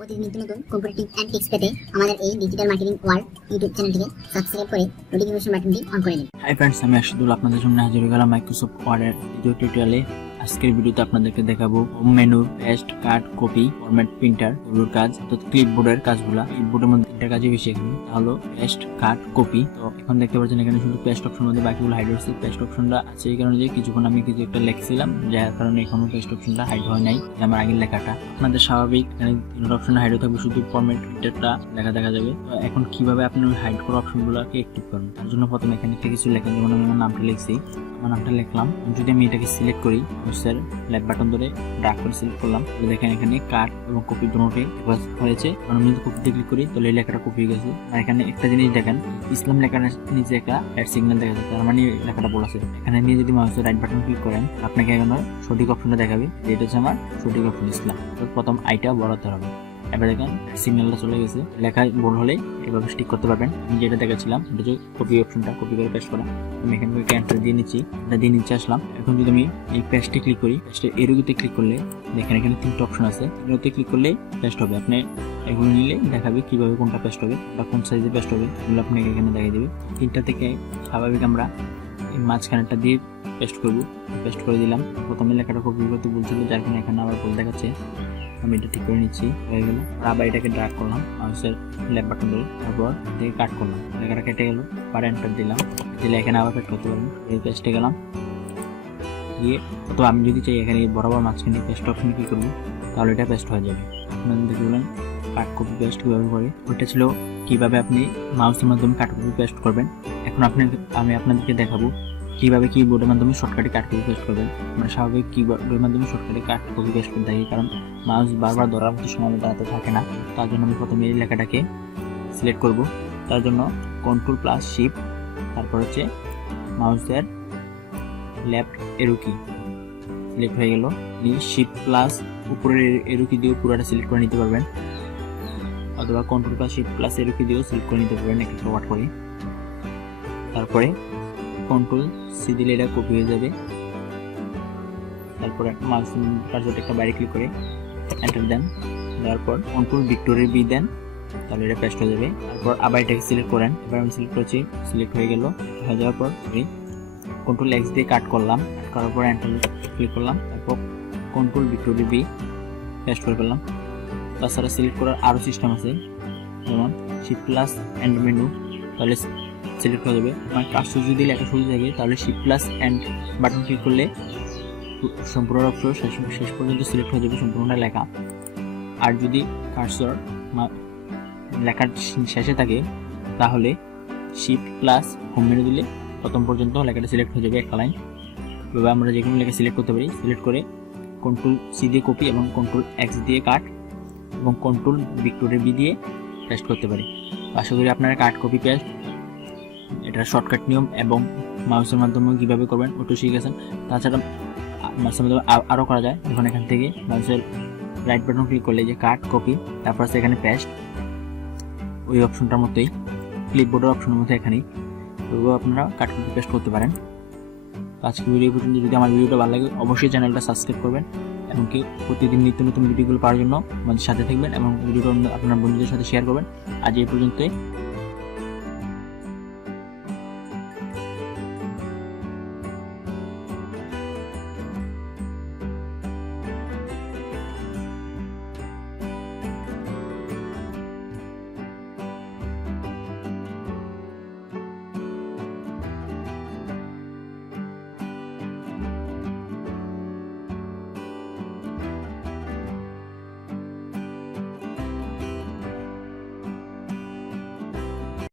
প্রতিদিন নিত্য নতুন কম্পিউটার টিপস এন্ড ট্রিক্স পেতে আমাদের এই ডিজিটাল মার্কেটিং ওয়ার্ল্ড ইউটিউব চ্যানেলটিকে সাবস্ক্রাইব করে নোটিফিকেশন বাটনটি অন করে দিন। হাই ফ্রেন্ডস, আমি আশিদুল আপনাদের সামনে হাজির হয়ে গেলাম মাইক্রোসফট ওয়ার্ডের ভিডিও টিউটোরিয়ালে। আজকের ভিডিওতে আপনাদেরকে দেখাবো হোম মেনুর পেস্ট, কাট, কপি, ফরম্যাট, প্রিন্টার এগুলোর কাজ, অর্থাৎ ক্লিপবোর্ডের কাজগুলা। ক্লিপবোর্ডের মধ্যে তিনটা কাজই বেশি এখানে, তাহলে পেস্ট, কাট, কপি। তো এখন দেখতে পাচ্ছেন এখানে শুধু পেস্ট অপশন মধ্যে বাকিগুলো হাইড হচ্ছে। পেস্ট অপশনটা আছে এই কারণে যে কিছুক্ষণ আমি কিছু একটা লিখছিলাম, যার কারণে এখনো পেস্ট অপশনটা হাইড হয় নাই, আমার আগের লেখাটা। আপনাদের স্বাভাবিক এখানে তিনটা অপশন হাইড থাকবে, শুধু ফরম্যাট, প্রিন্টারটা দেখা যাবে। তো এখন কিভাবে আপনি ওই হাইড করা অপশনগুলোকে অ্যাক্টিভ করবেন, তার জন্য প্রথমে এখানে থেকে কিছু লেখেন, যেমন আমি আমার নামটা লিখছি, আমার নামটা লিখলাম। যদি আমি এটাকে সিলেক্ট করি, মাউসের লেফট বাটন ধরে ড্র্যাগ করে সিলেক্ট করলাম, তাহলে দেখেন এখানে কাট এবং কপি দুটোই হয়েছে। আমি যদি কপিতে ক্লিক করি তাহলে এই লেখাটা কপি হয়ে গেছে। আর এখানে একটা জিনিস দেখেন, ইসলাম লেখার নিচে একটা অ্যাড সিগন্যাল দেখা যাচ্ছে, তার মানে লেখাটা ভুল আছে। এখানে নিয়ে যদি মাউসের রাইট বাটন ক্লিক করেন, আপনাকে এখন সঠিক অপশনটা দেখাবে, যেটা হচ্ছে আমার সঠিক অপশন ইসলাম। প্রথম আইটা বড়াতে হবে। এবার দেখেন সিগন্যালটা চলে গেছে, লেখা ভুল হলে এভাবে স্টিক করতে পারবেন। আমি যেটা দেখাচ্ছিলাম এটা হচ্ছে কপি অপশনটা, কপি করে পেস্ট করা। আমি এখান থেকে ক্যান্সেল দিয়ে নিচ্ছি, এটা দিয়ে নিচে আসলাম। এখন যদি আমি এই পেস্টে ক্লিক করি, পেস্টের এরোতে ক্লিক করলে দেখেন এখানে তিনটা অপশন আছে, এরোতে ক্লিক করলে পেস্ট হবে। আপনি এগুলো নিলে দেখাবে কিভাবে কোনটা পেস্ট হবে বা কোন সাইজে পেস্ট হবে, এগুলো আপনাকে এখানে দেখিয়ে দেবে। তিনটা থেকে স্বাভাবিক আমরা এই মাঝখানেরটা দিয়ে পেস্ট করবো, পেস্ট করে দিলাম। প্রথমে লেখাটা কপি করতে বলছিল, যার কারণে এখানে আবার ভুল দেখাচ্ছে। আমি এটা ঠিক করে নিচ্ছি, হয়ে গেল। আবার এটাকে ড্র্যাগ করলাম মাউসের লেফট বাটন ধরে, তারপর এটাকে কাট করলাম, লেখাটা কেটে গেল। আবার এন্টার দিলাম, দিলে এখানে আবার পেস্ট করতে পারেন। এই পেস্টে গেলাম গিয়ে, তো আমি যদি চাই এখানে বরাবর মাঝখানে পেস্ট অপশনে কি করবো, তাহলে এটা পেস্ট হয়ে যাবে। আপনাদের দেখলেন কাট কপি পেস্ট কীভাবে করে। ওইটা ছিল কীভাবে আপনি মাউসের মাধ্যমে কাট কপি পেস্ট করবেন। এখন আমি আপনাদেরকে দেখাবো কীভাবে কিবোর্ডের মাধ্যমে শর্টকাটে কাট কপি পেস্ট করবেন। মানে স্বাভাবিক কিবোর্ডের মাধ্যমে শর্টকাটে কাট কপি পেস্ট করতে থাকি, কারণ মাউস বারবার ধরার মতো সময় দাঁড়াতে থাকে না। তার জন্য আমি প্রথমে এই লেখাটাকে সিলেক্ট করব। তার জন্য কন্ট্রোল প্লাস শিফট, তারপর হচ্ছে মাউসের লেফট এরো কি সিলেক্ট হয়ে গেল। শিফট প্লাস উপরের এরো কি দিয়েও পুরোটা সিলেক্ট করে নিতে পারবেন, অথবা কন্ট্রোল প্লাস শিফট প্লাস এরো কি দিয়েও সিলেক্ট করে নিতে পারবেন একটা ওয়ার্ড করে। তারপরে কন্ট্রোল সি দিলে এটা কপি হয়ে যাবে। তারপরে মাউস কার্সরটা একটা বাইরে ক্লিক করে এন্টার দেন, দেওয়ার পর কন্ট্রোল ভিক্টোরিয়া বি দেন, তাহলে এটা পেস্ট হয়ে যাবে। তারপর আবার এটাকে সিলেক্ট করেন, এবার আমি সিলেক্ট করছি, সিলেক্ট হয়ে গেল। হয়ে যাওয়ার পর আমি কন্ট্রোল এক্স দিয়ে কাট করলাম, কাট করার পর এন্টার ক্লিক করলাম, তারপর কন্ট্রোল ভিক্টোরিয়া বি পেস্ট করে ফেললাম। তাছাড়া সিলেক্ট করার আরও সিস্টেম আছে, যেমন শিফট প্লাস এন্ড মেনু, তাহলে সিলেক্ট হয়ে যাবে। আমার কার্সর যদি লেখা শুরু থাকে, তাহলে shift plus end button click করলে সম্পূর্ণ অপশন শেষ পর্যন্ত সিলেক্ট হয়ে যাবে সম্পূর্ণটা লেখা। আর যদি কার্সর লেখার শেষে থাকে, তাহলে শিফট প্লাস হোম মেনু দিলে প্রথম পর্যন্ত লেখাটা সিলেক্ট হয়ে যাবে একটা লাইন। এভাবে আমরা যে কোনো লেখা সিলেক্ট করতে পারি। সিলেক্ট করে কন্ট্রোল সি দিয়ে কপি এবং কন্ট্রোল এক্স দিয়ে কাট এবং কন্ট্রোল ভিক্টোরিয়া বি দিয়ে পেস্ট করতে পারি। আশা করি আপনারা কাট কপি পেস্ট এটা শর্টকাট নিয়ম এবং মাউসের মাধ্যমে কীভাবে করবেন ওটা শিখেছেন। তাছাড়া মাউসের মাধ্যমে আরও করা যায়। এখন এখান থেকে মাউসের রাইট বাটন ক্লিক করলে যে কাট কপি, তারপর আছে এখানে পেস্ট, ওই অপশনটার মধ্যেই ক্লিপবোর্ডের অপশনের মধ্যে এখানেই ওইভাবে আপনারা কাট কপি পেস্ট করতে পারেন। আজকে ভিডিও পর্যন্ত। যদি আমার ভিডিওটা ভালো লাগে অবশ্যই চ্যানেলটা সাবস্ক্রাইব করবেন, এমনকি প্রতিদিন নিত্য নতুন ভিডিওগুলো পাওয়ার জন্য আমাদের সাথে থাকবেন এবং ভিডিওটা আপনার বন্ধুদের সাথে শেয়ার করবেন। আজ এই পর্যন্তই।